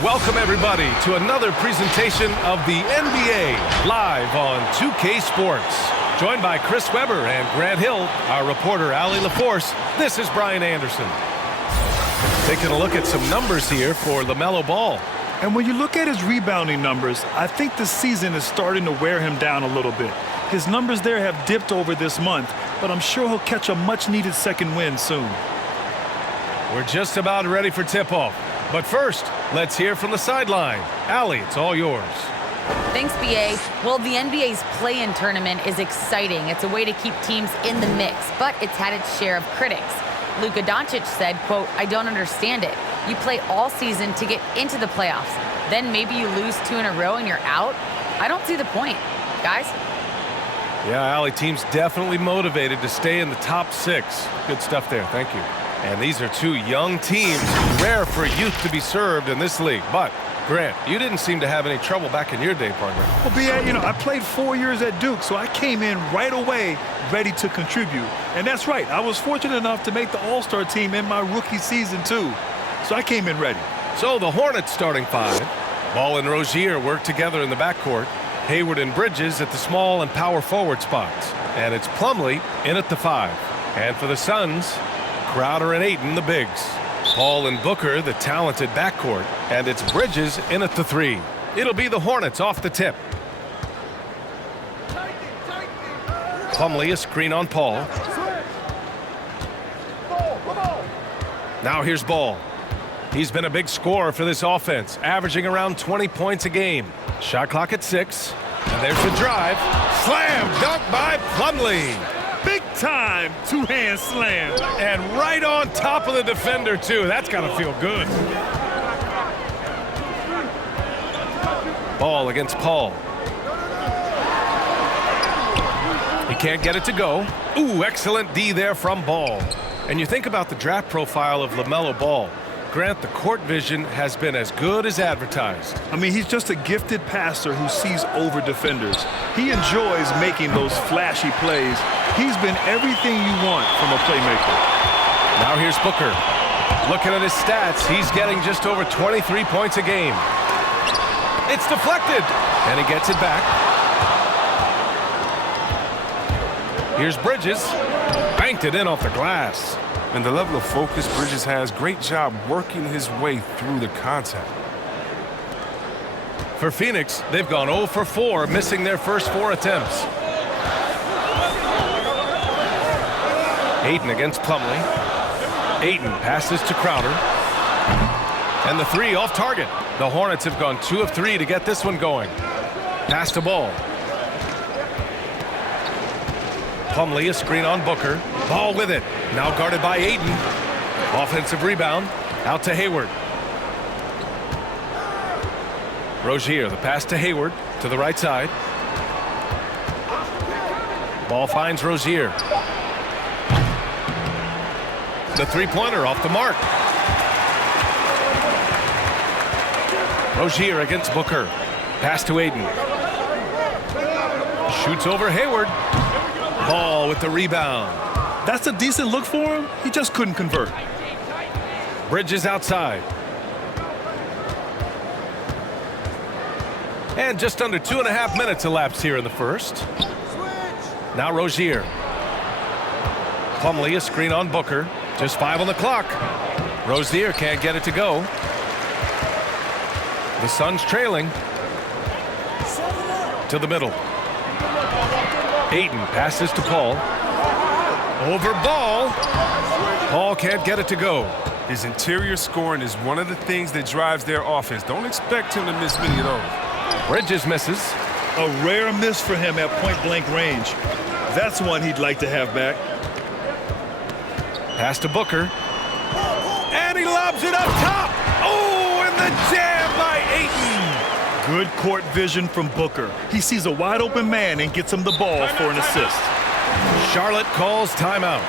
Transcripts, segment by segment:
Welcome, everybody, to another presentation of the NBA live on 2K Sports. Joined by Chris Webber and Grant Hill, our reporter, Allie LaForce, this is Brian Anderson. Taking a look at some numbers here for LaMelo Ball. And when you look at his rebounding numbers, I think the season is starting to wear him down a little bit. His numbers there have dipped over this month, but I'm sure he'll catch a much-needed second win soon. We're just about ready for tip-off. But first, let's hear from the sideline. Allie, it's all yours. Thanks, B.A. Well, the NBA's play-in tournament is exciting. It's a way to keep teams in the mix, but it's had its share of critics. Luka Doncic said, quote, "I don't understand it. You play all season to get into the playoffs. Then maybe you lose 2 in a row and you're out? I don't see the point. Guys?" Yeah, Allie, team's definitely motivated to stay in the top 6. Good stuff there. Thank you. And these are two young teams, rare for youth to be served in this league. But, Grant, you didn't seem to have any trouble back in your day, partner. Well, B.A., I played 4 years at Duke, so I came in right away ready to contribute. And that's right, I was fortunate enough to make the All-Star team in my rookie season, too. So I came in ready. So the Hornets starting 5. Ball and Rozier work together in the backcourt. Hayward and Bridges at the small and power forward spots. And it's Plumlee in at the 5. And for the Suns, Crowder and Ayton, the bigs. Paul and Booker, the talented backcourt. And it's Bridges in at the 3. It'll be the Hornets off the tip. Plumlee, a screen on Paul. Now here's Ball. He's been a big scorer for this offense, averaging around 20 points a game. Shot clock at 6. And there's the drive. Slam dunk by Plumlee. Big time two-hand slam. And right on top of the defender, too. That's got to feel good. Ball against Paul. He can't get it to go. Ooh, excellent D there from Ball. And you think about the draft profile of LaMelo Ball. Grant, the court vision has been as good as advertised. I mean, he's just a gifted passer who sees over defenders. He enjoys making those flashy plays. He's been everything you want from a playmaker. Now here's Booker. Looking at his stats, he's getting just over 23 points a game. It's deflected, and he gets it back. Here's Bridges. Banked it in off the glass. And the level of focus Bridges has, great job working his way through the contact. For Phoenix, they've gone 0 for 4, missing their first 4 attempts. Ayton against Plumlee. Ayton passes to Crowder. And the 3 off target. The Hornets have gone 2 of 3 to get this one going. Pass to Ball. Plumlee, a screen on Booker. Ball with it. Now guarded by Ayton. Offensive rebound. Out to Hayward. Rozier, the pass to Hayward to the right side. Ball finds Rozier. The three-pointer off the mark. Rozier against Booker. Pass to Ayton. Shoots over Hayward. Ball with the rebound. That's a decent look for him. He just couldn't convert. Bridges outside. And just under 2.5 minutes elapsed here in the first. Now Rozier. Plumlee, a screen on Booker. Just 5 on the clock. Rozier can't get it to go. The Suns trailing. To the middle. Ayton passes to Paul. Over Ball. Paul can't get it to go. His interior scoring is one of the things that drives their offense. Don't expect him to miss many of those. Bridges misses. A rare miss for him at point-blank range. That's one he'd like to have back. Pass to Booker. And he lobs it up top. Oh, and the jam by Ayton. Good court vision from Booker. He sees a wide-open man and gets him the ball for an assist. Charlotte calls timeout.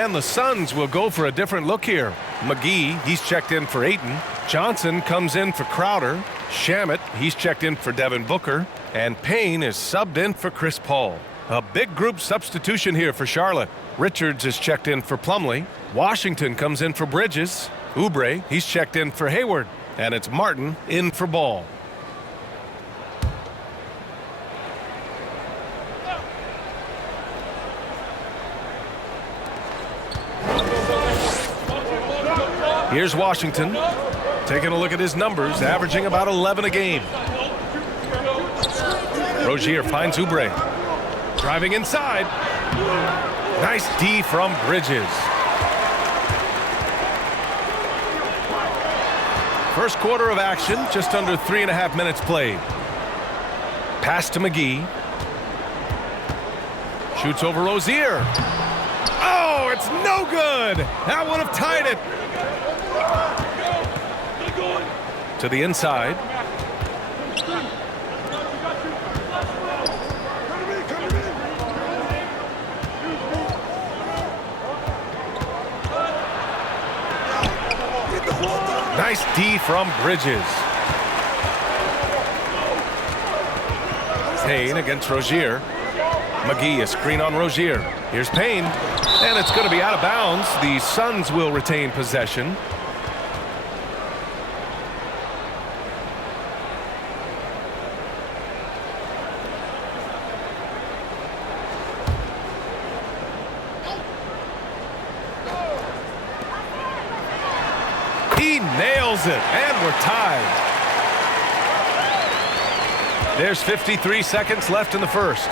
And the Suns will go for a different look here. McGee, he's checked in for Ayton. Johnson comes in for Crowder. Shamet, he's checked in for Devin Booker. And Payne is subbed in for Chris Paul. A big group substitution here for Charlotte. Richards is checked in for Plumlee. Washington comes in for Bridges. Oubre, he's checked in for Hayward. And it's Martin in for Ball. Here's Washington, taking a look at his numbers, averaging about 11 a game. Rozier finds Oubre. Driving inside. Nice D from Bridges. First quarter of action, just under 3.5 minutes played. Pass to McGee. Shoots over Rozier. Oh, it's no good. That would have tied it. To the inside. Nice D from Bridges. Payne against Rozier. McGee, a screen on Rozier. Here's Payne, and it's going to be out of bounds. The Suns will retain possession. He nails it, and we're tied. There's 53 seconds left in the first.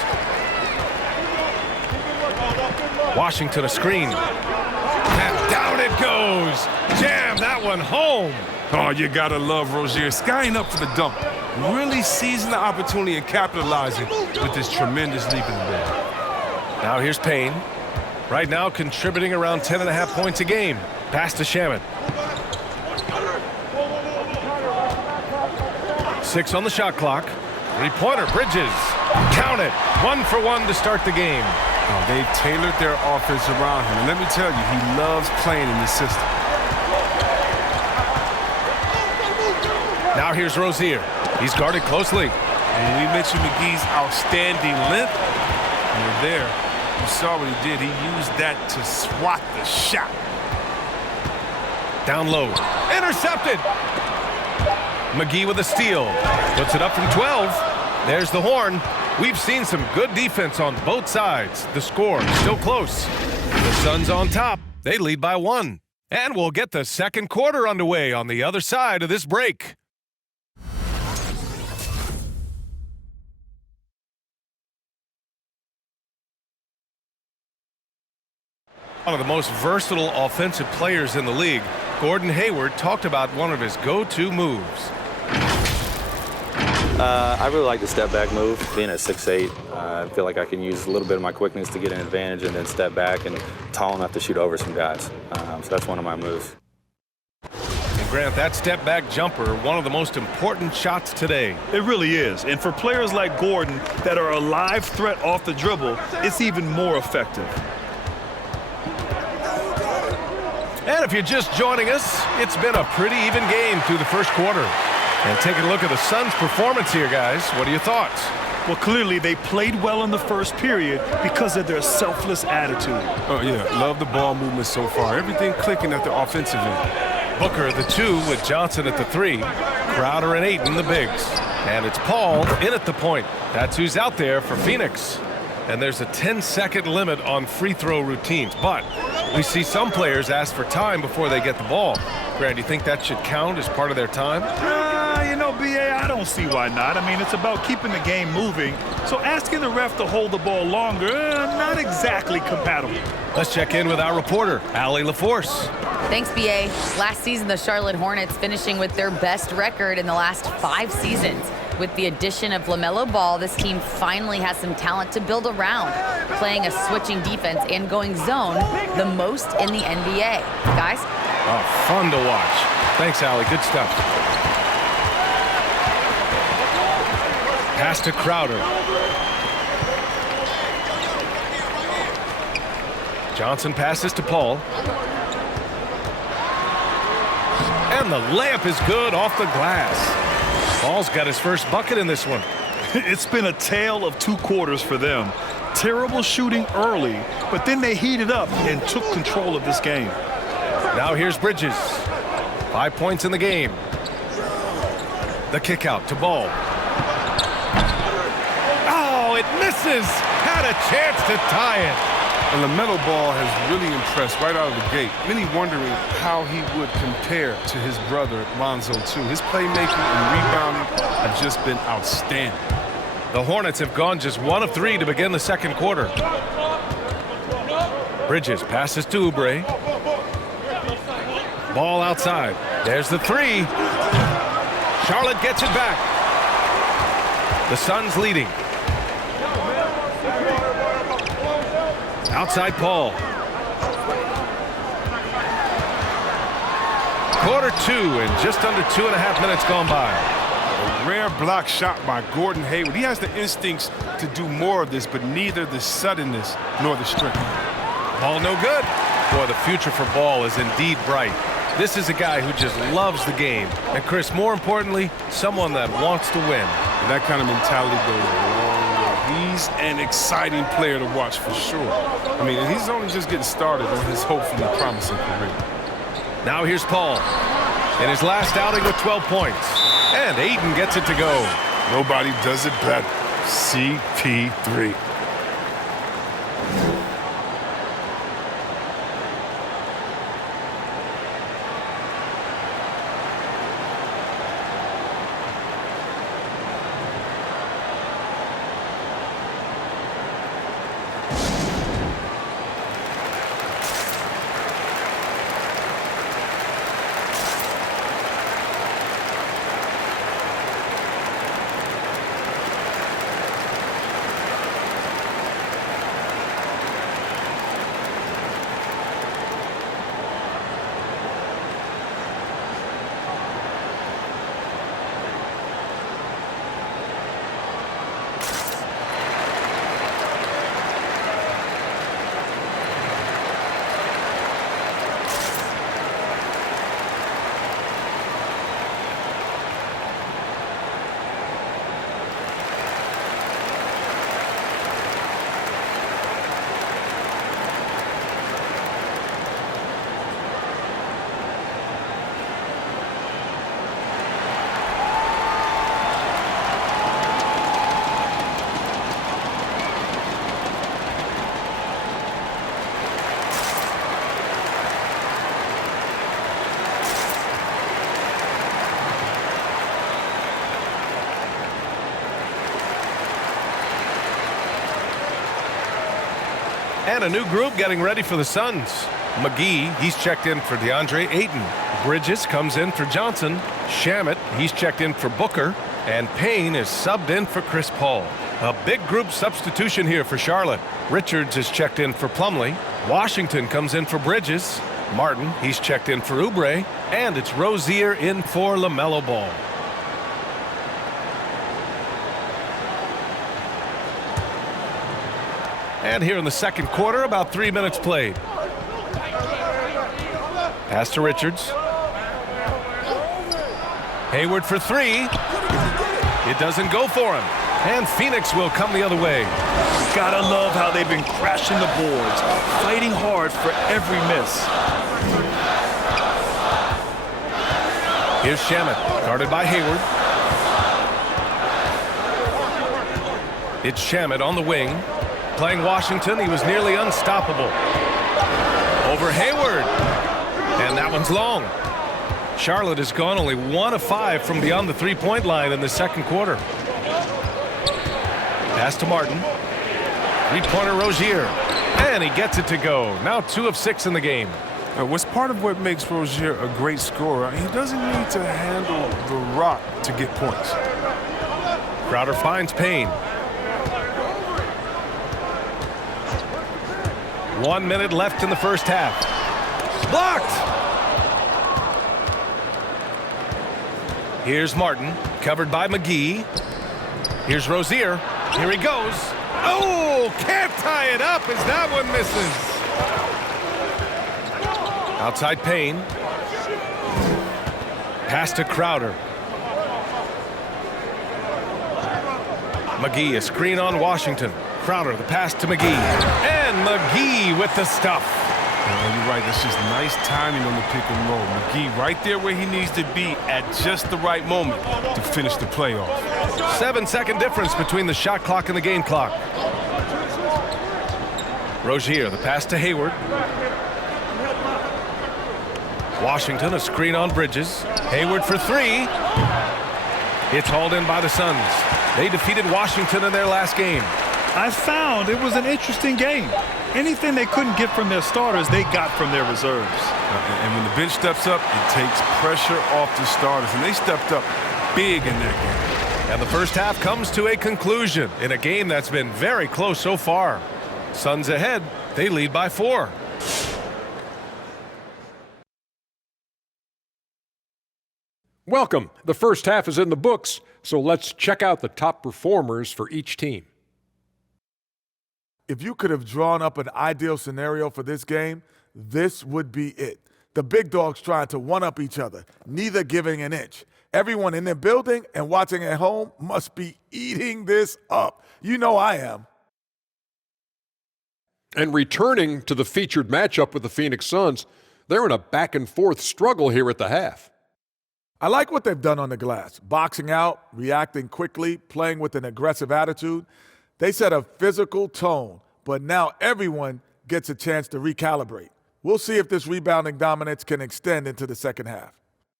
Washington a screen. And down it goes. Jam that one home. Oh, you gotta love Rozier skying up for the dunk. Really seizing the opportunity and capitalizing with this tremendous leap in the ball. Now here's Payne. Right now contributing around 10.5 points a game. Pass to Shamet. 6 on the shot clock. Three-pointer, Bridges. Count it. 1 for 1 to start the game. Oh, they've tailored their offense around him. And let me tell you, he loves playing in this system. Now here's Rozier. He's guarded closely. And we mentioned McGee's outstanding length. And there, you saw what he did. He used that to swat the shot. Down low. Intercepted. McGee with a steal. Puts it up from 12. There's the horn. We've seen some good defense on both sides. The score still close. The Suns on top. They lead by 1. And we'll get the second quarter underway on the other side of this break. One of the most versatile offensive players in the league, Gordon Hayward talked about one of his go-to moves. I really like the step-back move. Being at 6'8", I feel like I can use a little bit of my quickness to get an advantage and then step back and tall enough to shoot over some guys. So that's one of my moves. And Grant, that step-back jumper, one of the most important shots today. It really is. And for players like Gordon that are a live threat off the dribble, it's even more effective. And if you're just joining us, it's been a pretty even game through the first quarter. And taking a look at the Suns' performance here, guys, what are your thoughts? Well, clearly they played well in the first period because of their selfless attitude. Oh, yeah, love the ball movement so far. Everything clicking at the offensive end. Booker, the 2, with Johnson at the 3. Crowder and Ayton, the bigs. And it's Paul in at the point. That's who's out there for Phoenix. And there's a 10-second limit on free throw routines. But we see some players ask for time before they get the ball. Grant, do you think that should count as part of their time? You know, B.A., I don't see why not. I mean, it's about keeping the game moving. So asking the ref to hold the ball longer, not exactly compatible. Let's check in with our reporter, Allie LaForce. Thanks, B.A. Last season, the Charlotte Hornets finishing with their best record in the last 5 seasons. With the addition of LaMelo Ball, this team finally has some talent to build around, playing a switching defense and going zone the most in the NBA. Guys? Oh, fun to watch. Thanks, Allie. Good stuff. Pass to Crowder. Johnson passes to Paul. And the layup is good off the glass. Paul's got his first bucket in this one. It's been a tale of 2 quarters for them. Terrible shooting early, but then they heated up and took control of this game. Now here's Bridges. 5 points in the game. The kick out to Ball. Oh, it misses. Had a chance to tie it. And LaMelo Ball has really impressed right out of the gate. Many wondering how he would compare to his brother Lonzo too. His playmaking and rebounding have just been outstanding. The Hornets have gone just 1 of 3 to begin the second quarter. Bridges passes to Oubre. Ball outside. There's the 3. Charlotte gets it back. The Suns leading. Outside Paul. Quarter 2 and just under 2.5 minutes gone by. A rare block shot by Gordon Hayward. He has the instincts to do more of this, but neither the suddenness nor the strength. Ball no good. Boy, the future for Ball is indeed bright. This is a guy who just loves the game. And Chris, more importantly, someone that wants to win. And that kind of mentality goes a long way. He's an exciting player to watch for sure. I mean, he's only just getting started on his hopefully promising career. Now here's Paul in his last outing with 12 points. And Ayton gets it to go. Nobody does it better. CP3. And a new group getting ready for the Suns. McGee, he's checked in for Deandre Ayton. Bridges comes in for Johnson. Shamet, he's checked in for Booker. And Payne is subbed in for Chris Paul. A big group substitution here for Charlotte. Richards is checked in for Plumlee. Washington comes in for Bridges. Martin, he's checked in for Oubre. And it's Rozier in for LaMelo Ball. And here in the second quarter, about 3 minutes played. Pass to Richards. Hayward for 3. It doesn't go for him. And Phoenix will come the other way. Gotta love how they've been crashing the boards, fighting hard for every miss. Here's Shamet, guarded by Hayward. It's Shamet on the wing. Playing Washington, he was nearly unstoppable. Over Hayward. And that one's long. Charlotte has gone only 1 of 5 from beyond the three-point line in the second quarter. Pass to Martin. Three-pointer Rozier. And he gets it to go. Now 2 of 6 in the game. What's part of what makes Rozier a great scorer, he doesn't need to handle the rock to get points. Crowder finds Payne. 1 minute left in the first half. Blocked! Here's Martin, covered by McGee. Here's Rozier. Here he goes. Oh, can't tie it up as that one misses. Outside Payne. Pass to Crowder. McGee, a screen on Washington. Crowder, the pass to McGee. And McGee with the stuff. You're right. That's just nice timing on the pick and roll. McGee right there where he needs to be at just the right moment to finish the playoff. 7-second difference between the shot clock and the game clock. Rozier, the pass to Hayward. Washington, a screen on Bridges. Hayward for three. It's hauled in by the Suns. They defeated Washington in their last game. I found it was an interesting game. Anything they couldn't get from their starters, they got from their reserves. And when the bench steps up, it takes pressure off the starters. And they stepped up big in that game. And the first half comes to a conclusion in a game that's been very close so far. Suns ahead. They lead by 4. Welcome. The first half is in the books, so let's check out the top performers for each team. If you could have drawn up an ideal scenario for this game, this would be it. The big dogs trying to one-up each other, neither giving an inch. Everyone in their building and watching at home must be eating this up. You know I am. And returning to the featured matchup with the Phoenix Suns, they're in a back-and-forth struggle here at the half. I like what they've done on the glass. Boxing out, reacting quickly, playing with an aggressive attitude. They set a physical tone, but now everyone gets a chance to recalibrate. We'll see if this rebounding dominance can extend into the second half.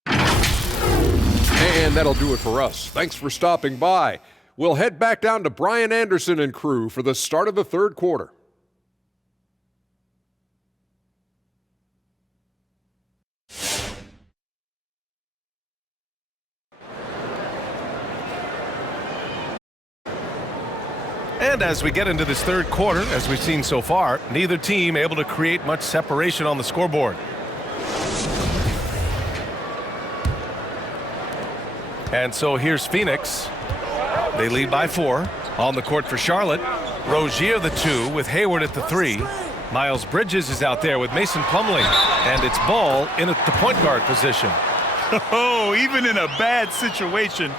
And that'll do it for us. Thanks for stopping by. We'll head back down to Brian Anderson and crew for the start of the third quarter. And as we get into this third quarter, as we've seen so far, neither team able to create much separation on the scoreboard. And so here's Phoenix. They lead by 4. On the court for Charlotte. Rozier the 2 with Hayward at the 3. Miles Bridges is out there with Mason Plumlee. And it's Ball in at the point guard position. Oh, even in a bad situation,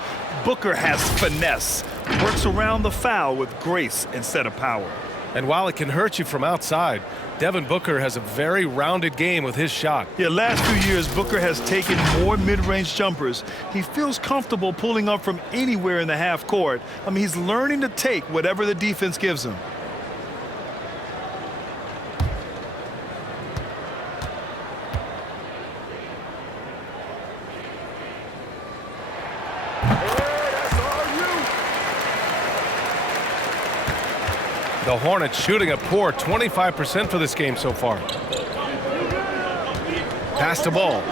Booker has finesse. Works around the foul with grace instead of power. And while it can hurt you from outside, Devin Booker has a very rounded game with his shot. Yeah, last few years, Booker has taken more mid-range jumpers. He feels comfortable pulling up from anywhere in the half court. I mean, he's learning to take whatever the defense gives him. The Hornets shooting a poor 25% for this game so far. Pass to Ball.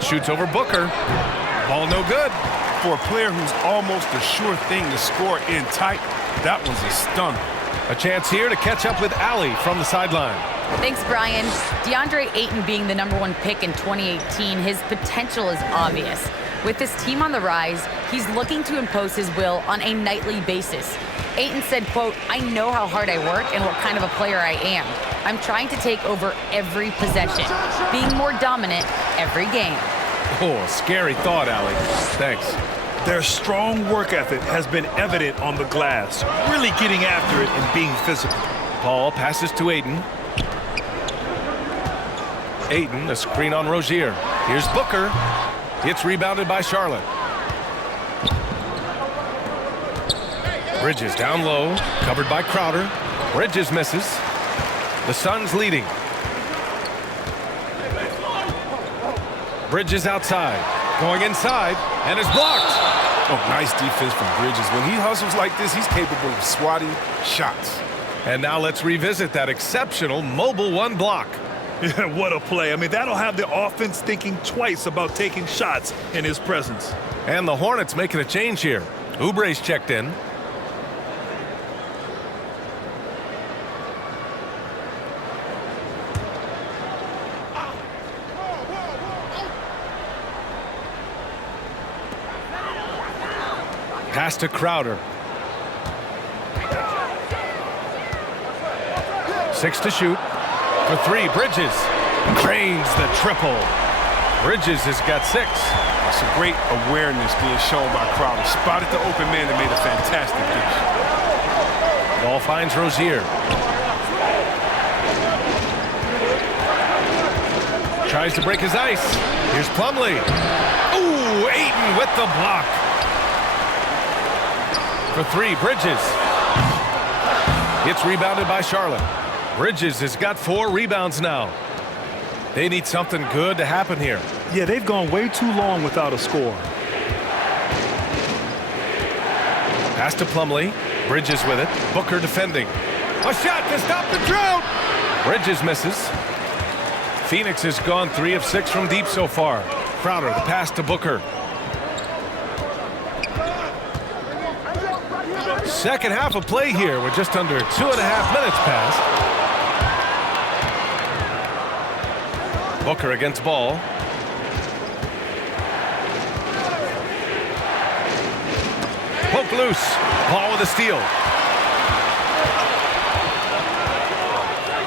Shoots over Booker. Ball no good. For a player who's almost a sure thing to score in tight, that was a stunner. A chance here to catch up with Allie from the sideline. Thanks, Brian. Deandre Ayton being the #1 pick in 2018, his potential is obvious. With his team on the rise, he's looking to impose his will on a nightly basis. Ayton said, quote, "I know how hard I work and what kind of a player I am. I'm trying to take over every possession, being more dominant every game." Oh, scary thought, Allie. Thanks. Their strong work ethic has been evident on the glass, really getting after it and being physical. Paul passes to Ayton. Ayton, a screen on Rozier. Here's Booker. It's rebounded by Charlotte. Bridges down low, covered by Crowder. Bridges misses. The Suns leading. Bridges outside, going inside, and is blocked. Oh, nice defense from Bridges. When he hustles like this, he's capable of swatting shots. And now let's revisit that exceptional mobile 1 block. Yeah, what a play. I mean, that'll have the offense thinking twice about taking shots in his presence. And the Hornets making a change here. Oubre's checked in. Pass to Crowder. 6 to shoot. For 3, Bridges. Drains the triple. Bridges has got 6. It's a great awareness being shown by Crowder. Spotted the open man and made a fantastic dish. Ball finds Rozier. Tries to break his ice. Here's Plumlee. Ooh, Ayton with the block. For 3, Bridges. It's rebounded by Charlotte. Bridges has got 4 rebounds now. They need something good to happen here. Yeah, they've gone way too long without a score. Pass to Plumlee. Bridges with it. Booker defending. A shot to stop the drought. Bridges misses. Phoenix has gone 3 of 6 from deep so far. Crowder, the pass to Booker. Second half of play here with just under 2.5 minutes passed. Booker against Ball. Poke loose. Ball with a steal.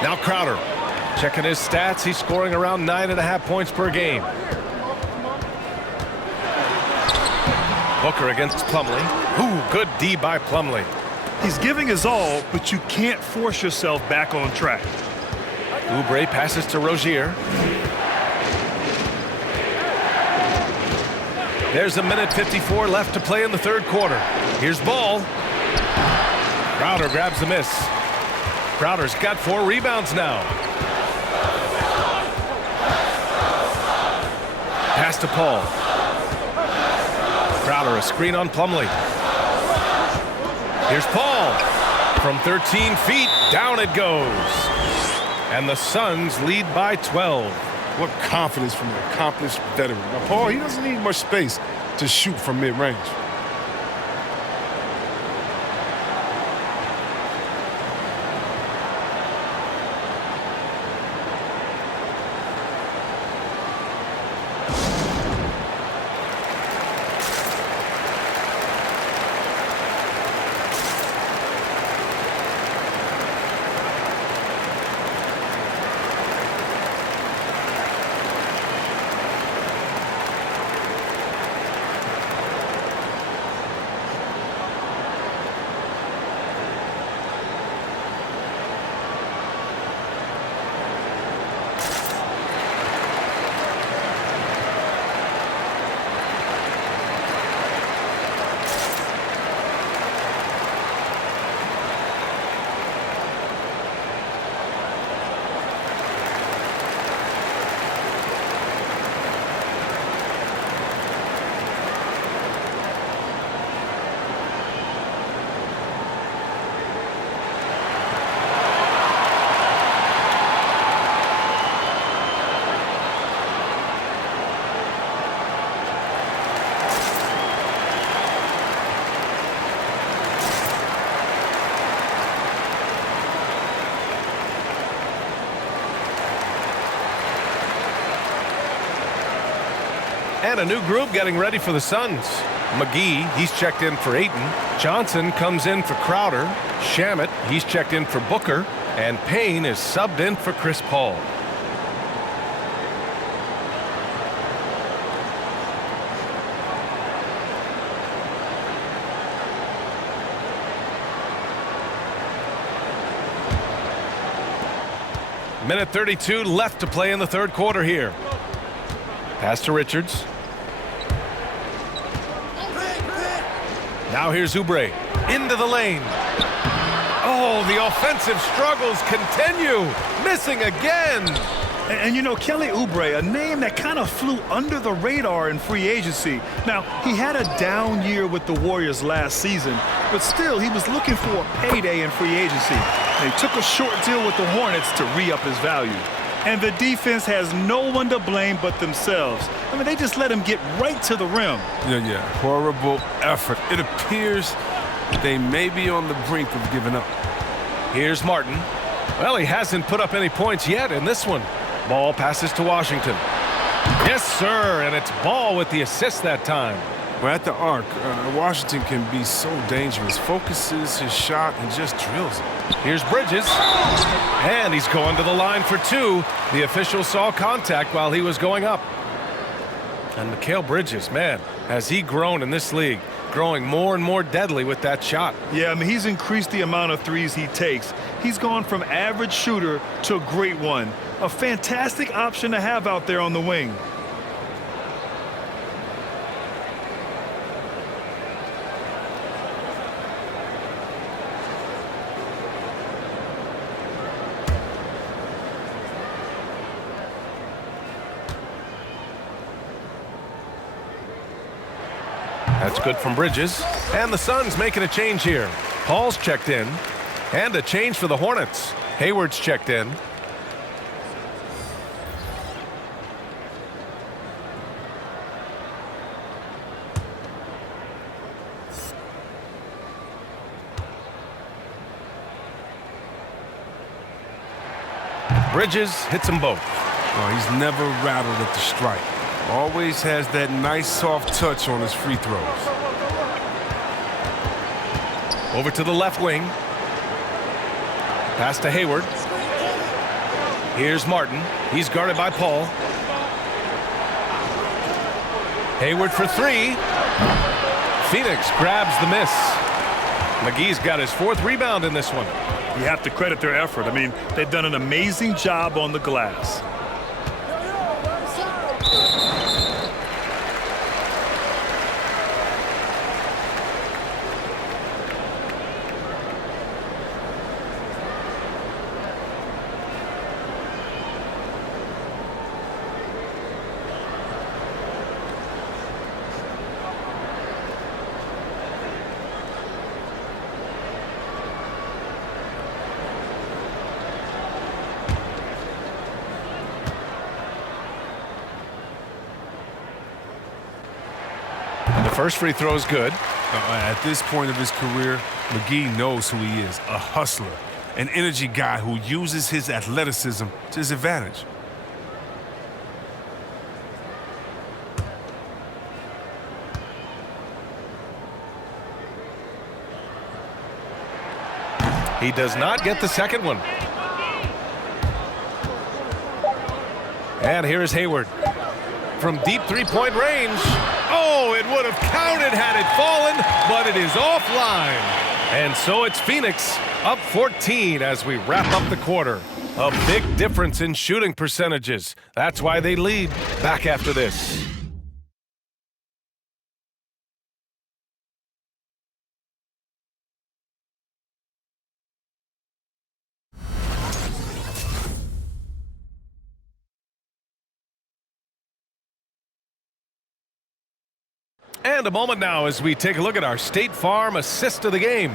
Now Crowder. Checking his stats, he's scoring around 9.5 points per game. Booker against Plumlee. Ooh, good D by Plumlee. He's giving his all, but you can't force yourself back on track. Oubre passes to Rozier. There's a minute 54 left to play in the third quarter. Here's Ball. Crowder grabs the miss. Crowder's got 4 rebounds now. Pass to Paul. Crowder, a screen on Plumlee. Here's Paul. From 13 feet, down it goes. And the Suns lead by 12. What confidence from an accomplished veteran. Now, Paul, he doesn't need much space to shoot from mid-range. And a new group getting ready for the Suns. McGee, he's checked in for Ayton. Johnson comes in for Crowder. Shamet, he's checked in for Booker. And Payne is subbed in for Chris Paul. Minute 32 left to play in the third quarter here. Pass to Richards. Now here's Oubre. Into the lane. Oh, the offensive struggles continue. Missing again. And you know, Kelly Oubre, a name that kind of flew under the radar in free agency. Now, he had a down year with the Warriors last season, but still, he was looking for a payday in free agency. They took a short deal with the Hornets to re-up his value. And the defense has no one to blame but themselves. I mean, they just let him get right to the rim. Yeah. Horrible effort. It appears they may be on the brink of giving up. Here's Martin. Well, he hasn't put up any points yet in this one. Ball passes to Washington. Yes, sir, and it's Ball with the assist that time. Well, at the arc, Washington can be so dangerous. Focuses his shot and just drills it. Here's Bridges. And he's going to the line for two. The official saw contact while he was going up. And Mikal Bridges, man, has he grown in this league, growing more and more deadly with that shot. Yeah, I mean, he's increased the amount of threes he takes. He's gone from average shooter to a great one. A fantastic option to have out there on the wing. That's good from Bridges. And the Suns making a change here. Paul's checked in. And a change for the Hornets. Hayward's checked in. Bridges hits them both. Oh, he's never rattled at the strike. Always has that nice soft touch on his free throws. Over to the left wing. Pass to Hayward. Here's Martin. He's guarded by Paul. Hayward for three. Phoenix grabs the miss. McGee's got his fourth rebound in this one. You have to credit their effort. I mean, they've done an amazing job on the glass. First free throw is good. At this point of his career, McGee knows who he is, a hustler, an energy guy who uses his athleticism to his advantage. He does not get the second one. And here's Hayward. From deep three-point range. Oh, it would have counted had it fallen, but it is offline. And so it's Phoenix up 14 as we wrap up the quarter. A big difference in shooting percentages. That's why they lead. Back after this. And a moment now as we take a look at our State Farm assist of the game.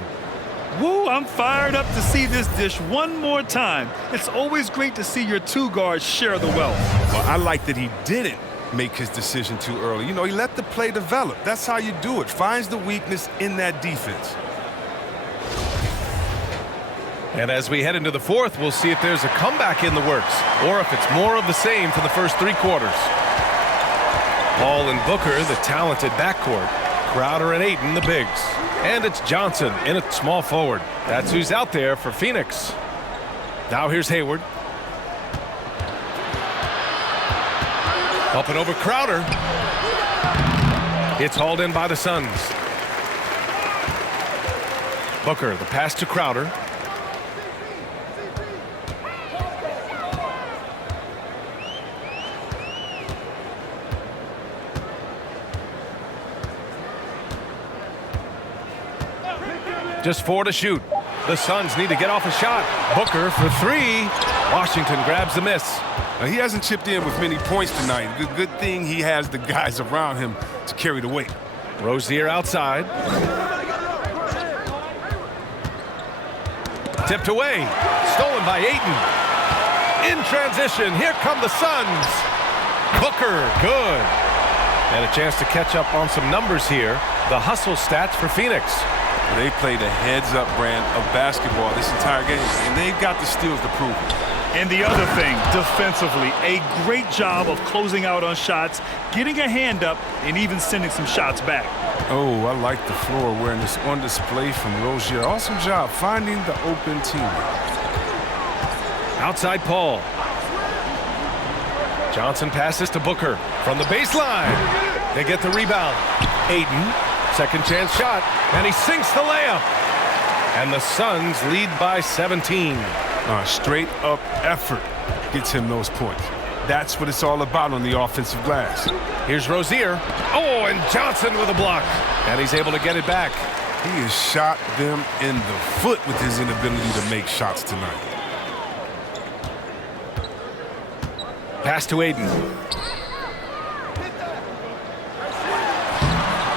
Woo, I'm fired up to see this dish one more time. It's always great to see your two guards share the wealth. Well, I like that he didn't make his decision too early. You know, he let the play develop. That's how you do it. Finds the weakness in that defense. And as we head into the fourth, we'll see if there's a comeback in the works or if it's more of the same for the first three quarters. Paul and Booker, the talented backcourt. Crowder and Ayton, the bigs. And it's Johnson in at small forward. That's who's out there for Phoenix. Now here's Hayward. Up and over Crowder. It's hauled in by the Suns. Booker, the pass to Crowder. Just 4 to shoot. The Suns need to get off a shot. Booker for three. Washington grabs the miss. Now, he hasn't chipped in with many points tonight. Good thing he has the guys around him to carry the weight. Rozier outside. Tipped away. Stolen by Ayton. In transition, here come the Suns. Booker, good. And a chance to catch up on some numbers here. The hustle stats for Phoenix. They played a heads-up brand of basketball this entire game, and they've got the steals to prove it. And the other thing, defensively, a great job of closing out on shots, getting a hand up, and even sending some shots back. Oh, I like the floor awareness on display from Rozier. Awesome job finding the open teammate. Outside Paul. Johnson passes to Booker from the baseline. They get the rebound. Ayton, second chance shot, and he sinks the layup. And the Suns lead by 17. Straight up effort gets him those points. That's what it's all about on the offensive glass. Here's Rozier. Oh, and Johnson with a block. And he's able to get it back. He has shot them in the foot with his inability to make shots tonight. Pass to Ayton.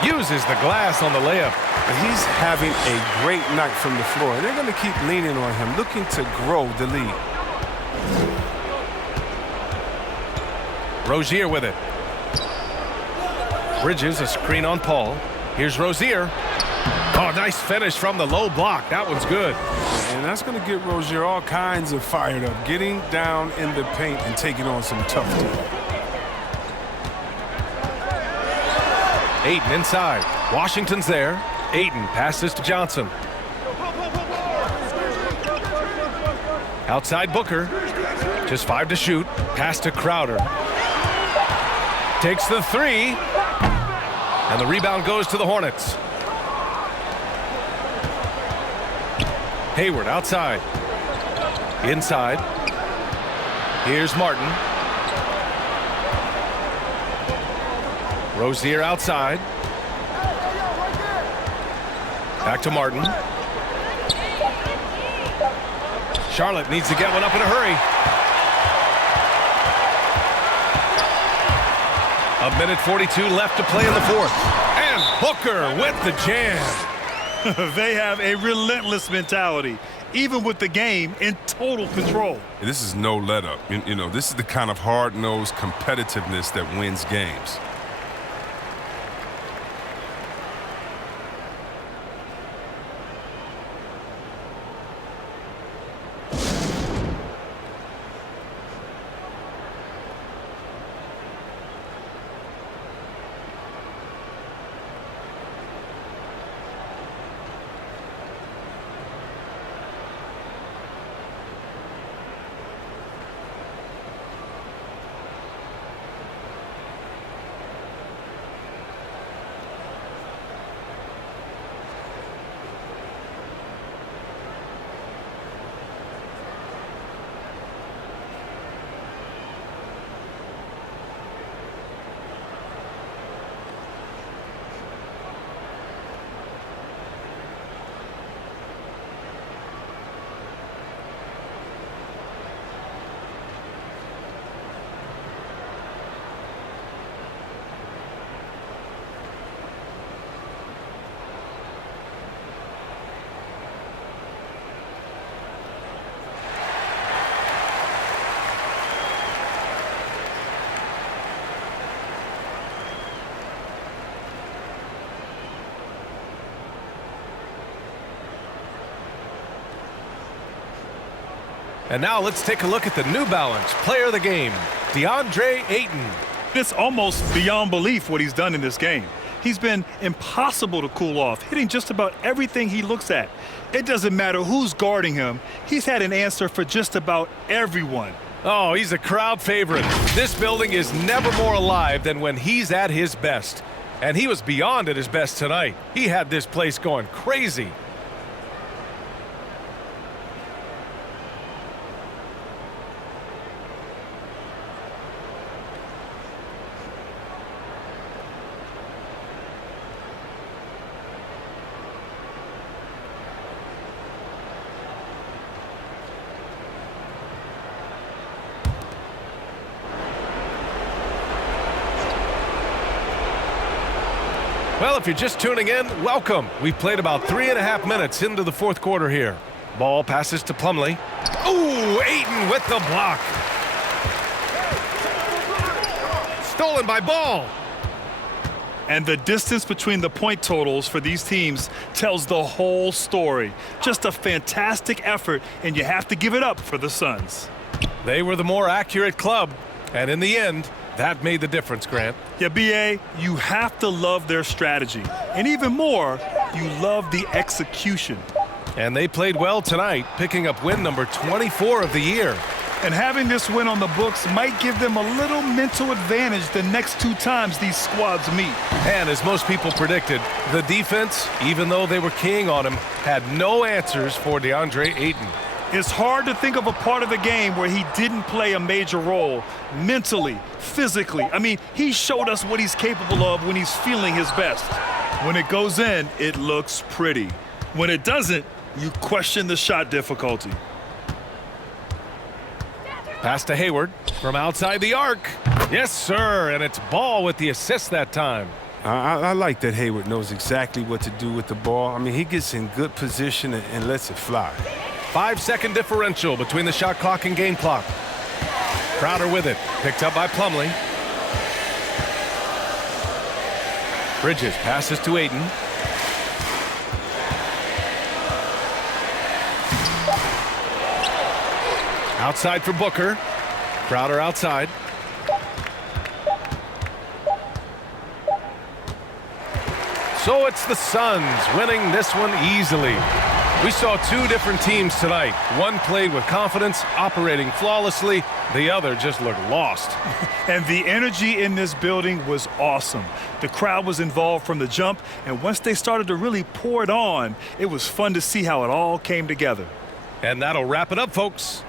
Uses the glass on the layup. He's having a great night from the floor, and they're going to keep leaning on him, looking to grow the lead. Rozier with it. Bridges, a screen on Paul. Here's Rozier. Oh, nice finish from the low block. That one's good. And that's going to get Rozier all kinds of fired up, getting down in the paint and taking on some tough team. Ayton inside. Washington's there. Ayton passes to Johnson. Outside Booker. Just 5 to shoot. Pass to Crowder. Takes the 3. And the rebound goes to the Hornets. Hayward outside. Inside. Here's Martin. Rozier outside. Back to Martin. Charlotte needs to get one up in a hurry. A minute 42 left to play in the fourth. And Booker with the jam. They have a relentless mentality, even with the game in total control. This is no let-up. You know, this is the kind of hard-nosed competitiveness that wins games. And now let's take a look at the New Balance player of the game, Deandre Ayton. It's almost beyond belief what he's done in this game. He's been impossible to cool off, hitting just about everything he looks at. It doesn't matter who's guarding him. He's had an answer for just about everyone. Oh, he's a crowd favorite. This building is never more alive than when he's at his best. And he was beyond at his best tonight. He had this place going crazy. Well, if you're just tuning in, welcome. We've played about 3.5 minutes into the fourth quarter here. Ball passes to Plumlee. Ooh, Ayton with the block. Stolen by Ball. And the distance between the point totals for these teams tells the whole story. Just a fantastic effort, and you have to give it up for the Suns. They were the more accurate club, and in the end, that made the difference, Grant. Yeah, B.A., you have to love their strategy. And even more, you love the execution. And they played well tonight, picking up win number 24 of the year. And having this win on the books might give them a little mental advantage the next 2 times these squads meet. And as most people predicted, the defense, even though they were keying on him, had no answers for Deandre Ayton. It's hard to think of a part of the game where he didn't play a major role mentally, physically. I mean, he showed us what he's capable of when he's feeling his best. When it goes in, it looks pretty. When it doesn't, you question the shot difficulty. Pass to Hayward from outside the arc. Yes, sir, and it's Ball with the assist that time. I like that Hayward knows exactly what to do with the ball. I mean, he gets in good position and lets it fly. 5-second differential between the shot clock and game clock. Crowder with it, picked up by Plumlee. Bridges passes to Ayton. Outside for Booker. Crowder outside. So it's the Suns winning this one easily. We saw 2 different teams tonight. One played with confidence, operating flawlessly. The other just looked lost. And the energy in this building was awesome. The crowd was involved from the jump, and once they started to really pour it on, it was fun to see how it all came together. And that'll wrap it up, folks.